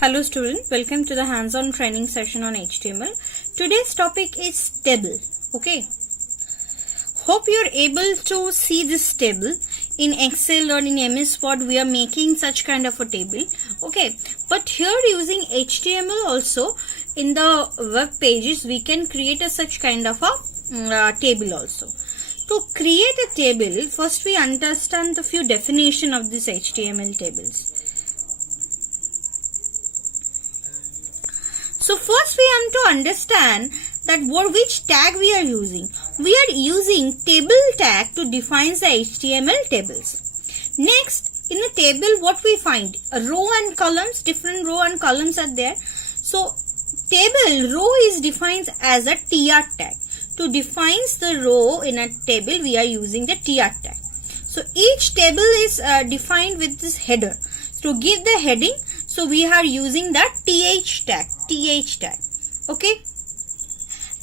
Hello student, welcome to the hands-on training session on HTML. Today's topic is table. Okay. Hope you're able to see this table. In Excel or in MS Word we are making such kind of a table. Okay. But here using HTML also in the web pages we can create such kind of a table also. To create a table, first we understand the few definition of this HTML tables. So first we have to understand that which tag we are using. We are using table tag to define the HTML tables. Next, in a table what we find? A row and columns, different row and columns are there. So table row is defined as a tr tag. To define the row in a table we are using the tr tag. So each table is defined with this header. To give the heading, so we are using the th tag. Okay.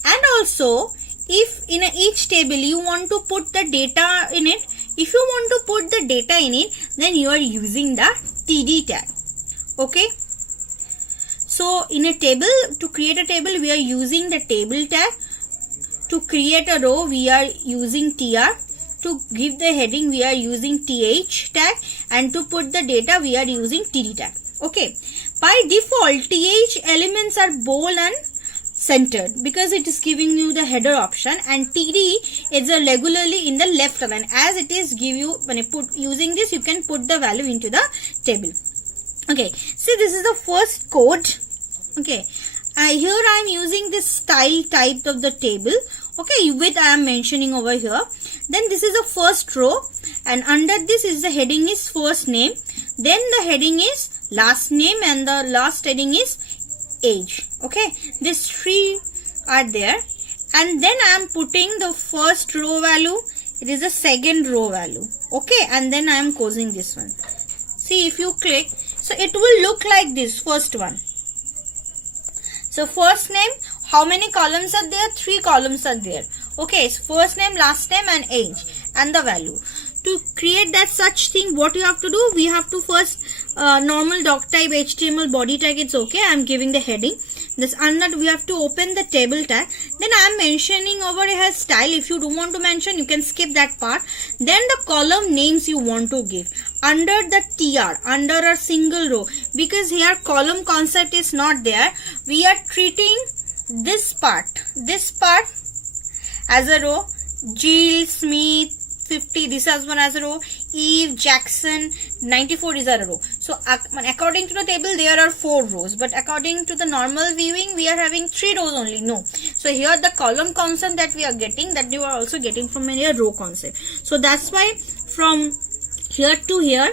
And also, if in each table you want to put the data in it, if you want to put the data in it, then you are using the td tag. Okay. So in a table, to create a table, we are using the table tag. To create a row, we are using tr. To give the heading, we are using th tag, and to put the data, we are using td tag. Okay. By default, th elements are bold and centered because it is giving you the header option, and td is regularly in the left line. As it is give you, when you put using this, you can put the value into the table. Okay. See, this is the first code. Okay. Here I am using this style type of the table. Okay, with I am mentioning over here. Then this is the first row, and under this is the heading is first name. Then the heading is last name, and the last heading is age. Okay, these three are there, and then I am putting the first row value. It is the second row value. Okay, and then I am closing this one. See, if you click, so it will look like this first one. So first name, how many columns are there? 3 columns are there. Okay, so first name, last name, and age, and the value. To create that such thing, what you have to do? We have to first normal doc type HTML body tag. It's okay. I'm giving the heading. This under we have to open the table tag. Then I'm mentioning over here style. If you don't want to mention, you can skip that part. Then the column names you want to give under the tr, under a single row, because here column concept is not there. We are treating this part as a row. Jill Smith 50, this is one as a row. Eve Jackson 94 is a row. So according to the table there are 4 rows, but according to the normal viewing we are having 3 rows only. No. So here the column concept that we are getting, that you are also getting from a row concept. So that's why from here to here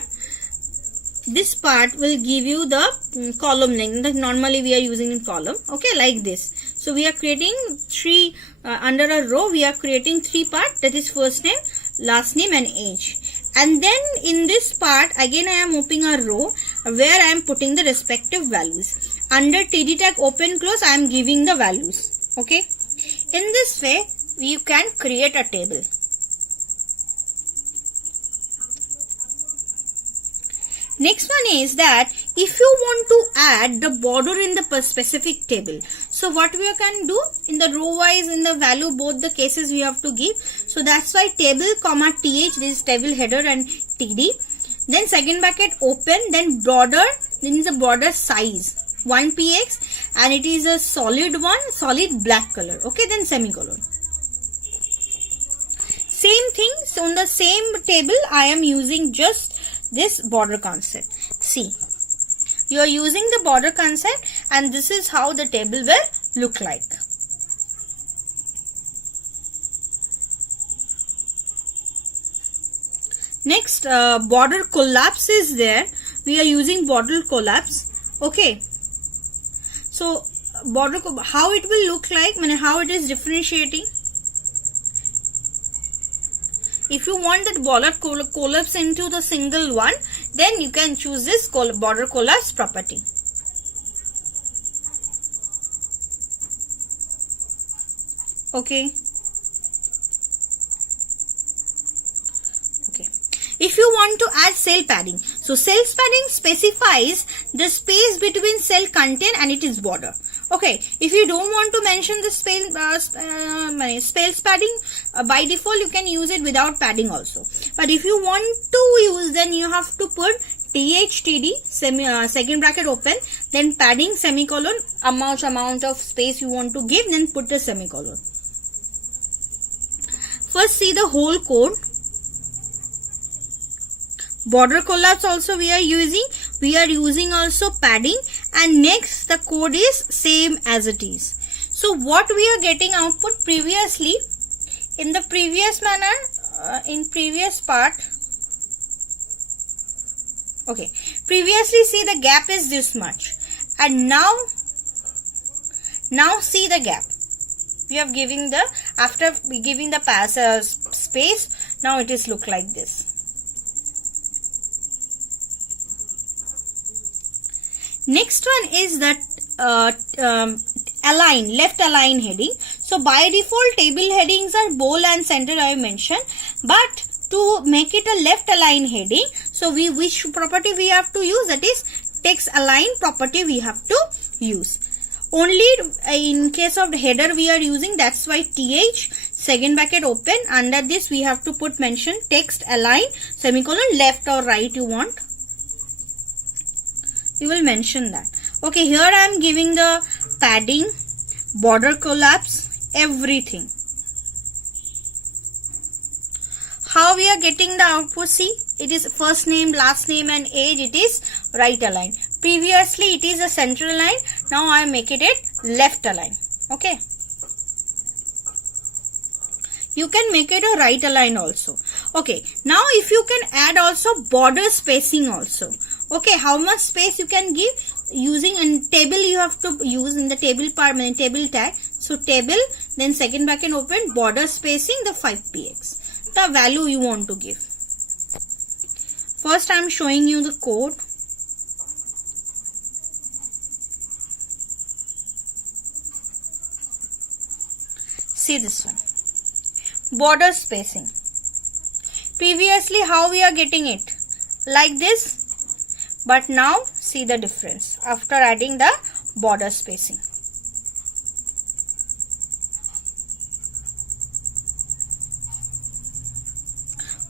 this part will give you the column name that normally we are using in column. Okay, like this. So we are creating 3 under a row. We are creating 3 parts, that is first name, last name, and age. And then in this part again I am opening a row where I am putting the respective values. Under td tag open close I am giving the values. Okay. In this way you can create a table. Next one is that if you want to add the border in the specific table, so what we can do in the row wise, in the value, both the cases we have to give. So that's why table comma th, this is table header and td. Then second bracket open, then border, then is the border size 1 px, and it is a solid one, solid black color. Okay, then semicolon. Same thing. So on the same table I am using just this border concept. See, you are using the border concept, and this is how the table will look like. Next, border collapse is there. We are using border collapse. Okay. So border, how it will look like, how it is differentiating. If you want that border collapse into the single one, then you can choose this border collapse property. Okay. If you want to add cell padding, so cell padding specifies the space between cell content and it is border. Okay, if you don't want to mention the space padding, by default you can use it without padding also. But if you want to use, then you have to put THTD second bracket open, then padding semicolon, amount of space you want to give, then put the semicolon. First see the whole code. Border collapse also we are using also padding, and next the code is same as it is. So what we are getting output previously, in the previous manner, in previous part, okay, previously see the gap is this much, and now see the gap. We have giving the, after giving the space, now it is look like this. Next one is that left align heading. So by default table headings are bold and center I mentioned, but to make it a left align heading, so which property we have to use, that is text align property we have to use. Only in case of the header we are using, that's why TH second bracket open, under this we have to put mention text align semicolon, left or right you want, we will mention that. Okay, here I am giving the padding, border collapse, everything. How we are getting the output? See, it is first name, last name and age, it is right align. Previously it is a center align, now I am making it left align. Okay, you can make it a right align also. Okay, now if you can add also border spacing also. Okay, how much space you can give using a table, you have to use in the table part, table tag. So table, then second bracket open, border spacing, the 5px, the value you want to give. First I am showing you the code. See this one, border spacing. Previously how we are getting it? Like this. But now see the difference after adding the border spacing.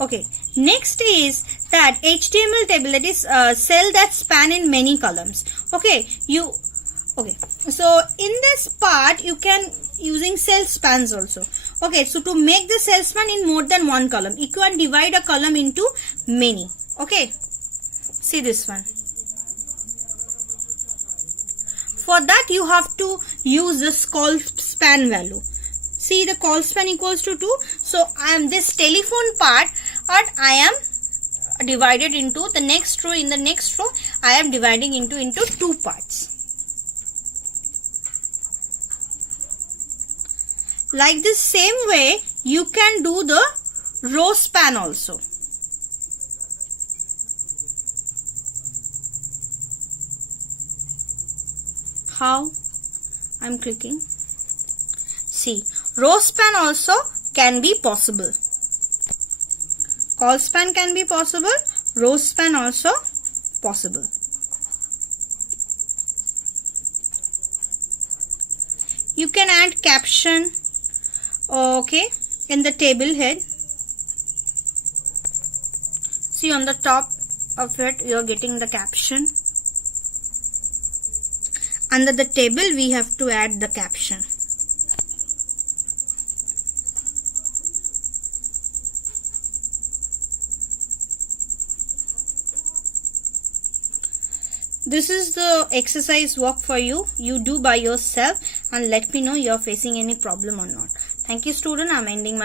Okay, next is that HTML table, that is cell that span in many columns. Okay, so in this part you can using cell spans also. Okay, so to make the cell span in more than one column, you can divide a column into many. Okay, see this one. For that you have to use this call span value. See, the call span equals to 2. So I am this telephone part, I am divided into the next row. In the next row I am dividing into 2 parts. Like this same way you can do the row span also. How? I'm clicking. See, row span also can be possible. Call span can be possible, row span also possible. You can add caption, okay, in the table head. See, on the top of it you are getting the caption. Under the table we have to add the caption. This is the exercise work for you. You do by yourself and let me know you are facing any problem or not. Thank you student. I am ending my